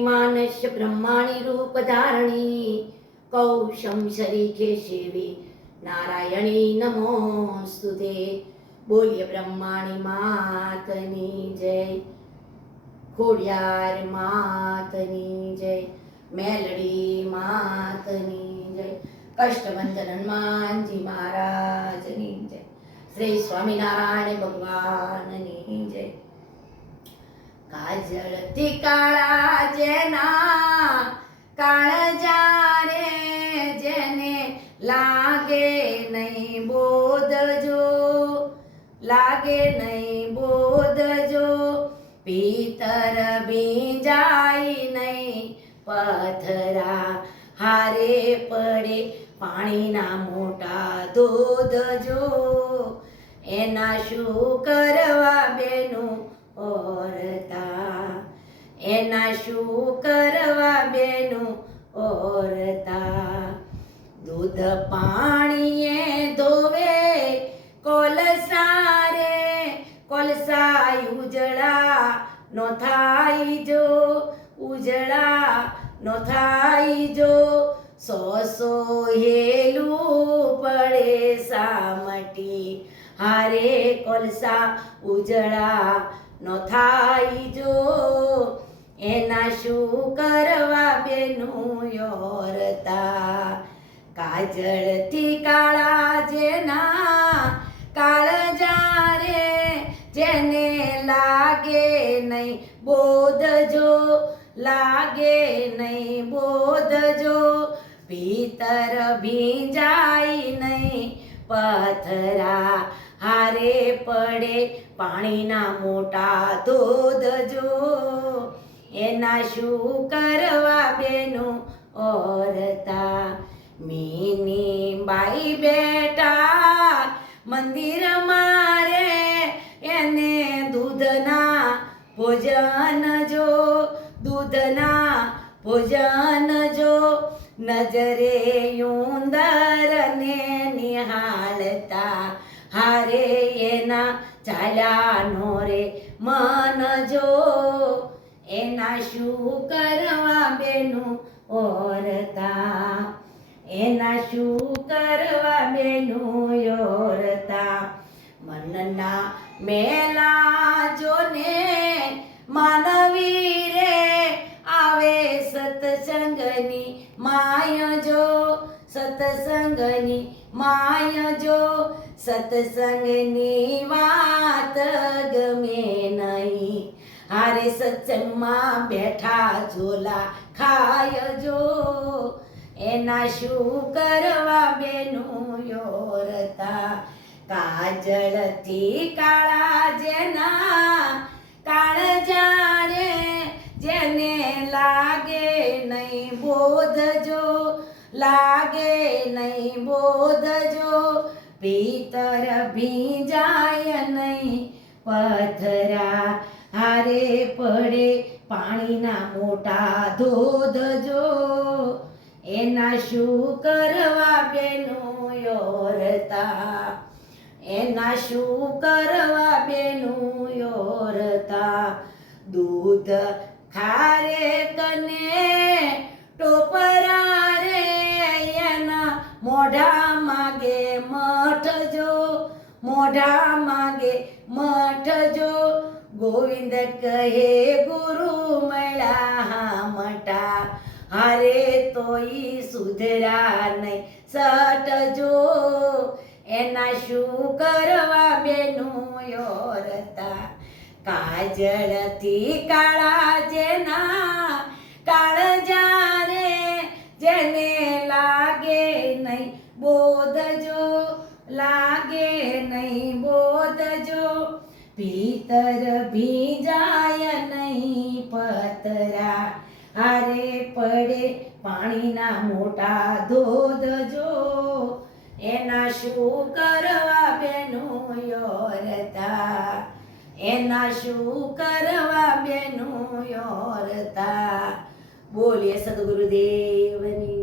मानस्य ब्रह्माणि रूपधारिणी कौशं शरीखे सेवी नारायणी नमोस्तुते। बोलिए ब्रह्माणी मातनी जय, खोडियार मातनी जय, मेलडी मातनी जय, कष्टभंजन हनुमानजी महाराजनी जय, श्री स्वामीनारायण भगवाननी जय। काजळती काळा जेना काळजा रे जेने लागे नहीं बोधजो, लागे नहीं बोधजो, पीतर बीजाई नहीं पथरा हारे पड़े पाणीना मोटा दूधजो। एना शू करवा बेनु ओरता, एना शू करवा बेनु ओरता। दूध पाणीए धोवे कोलसा रे, कोलसा उजड़ा नो थाई जो, उजड़ा नो थाई जो। सो हेलू पड़े सामटी हारे कोलसा उजड़ा नो थाई जो। एना शू करवा बेनु योरता। काजळती काळा जेना काळजा रे जेने लागे नहीं बोधजो, लागे नहीं बोधजो, भीतर भींजाई नहीं पथरा हारे पड़े पाणीना मोटा दूधजो। एना शू करवा बेनु ओरता। मीनी बाई बेटा मंदिर मारे एने दूधना भोजन जो, दूधना भोजन जो। नजरे उंदर ने निहाळता हारे एना चाल्या नो रे मन जो। एना शू करवा बेनु ओरता, एना शू करवा बेनु योरता। मनना मेला जोने मानवी रे आवे सत्संगनी माय जो, सत्संगनी माय जो। सत्संगनी वात गमे नहीं हारे सत्संग में बैठा झोला खाय जो। एना शू करवा बेनु योरता। काजळती काळा जेना काळजा रे जेने लागे नहीं बोधजो, लागे नहीं बोधजो, पीतर भींजाय नहीं पथरा हारे पड़े पाणीना मोटा दूधजो। एना शू करवा बेनु योरता, एना शू करवा बेनु योरता। दूध खारे कने टोपरा रे एना मोढा मागे मठ जो, मोढा मागे मठ जो। गोविंद कहे गुरु मला हा मटा हारे तोई सुधरा नहीं सट जो। एना शू करवा बेनु योरता। काजळती काळा जेना काळजा रे जेने लागे नहीं बोधजो, लागे नहीं बोधजो, पीतर भींजाय नहीं पतरा हारे पड़े पाणीना मोटा दूधजो। एना शू करवा बेनु योरता, एना शू करवा बेनु योरता। बोलिए सद्गुरुदेवनी।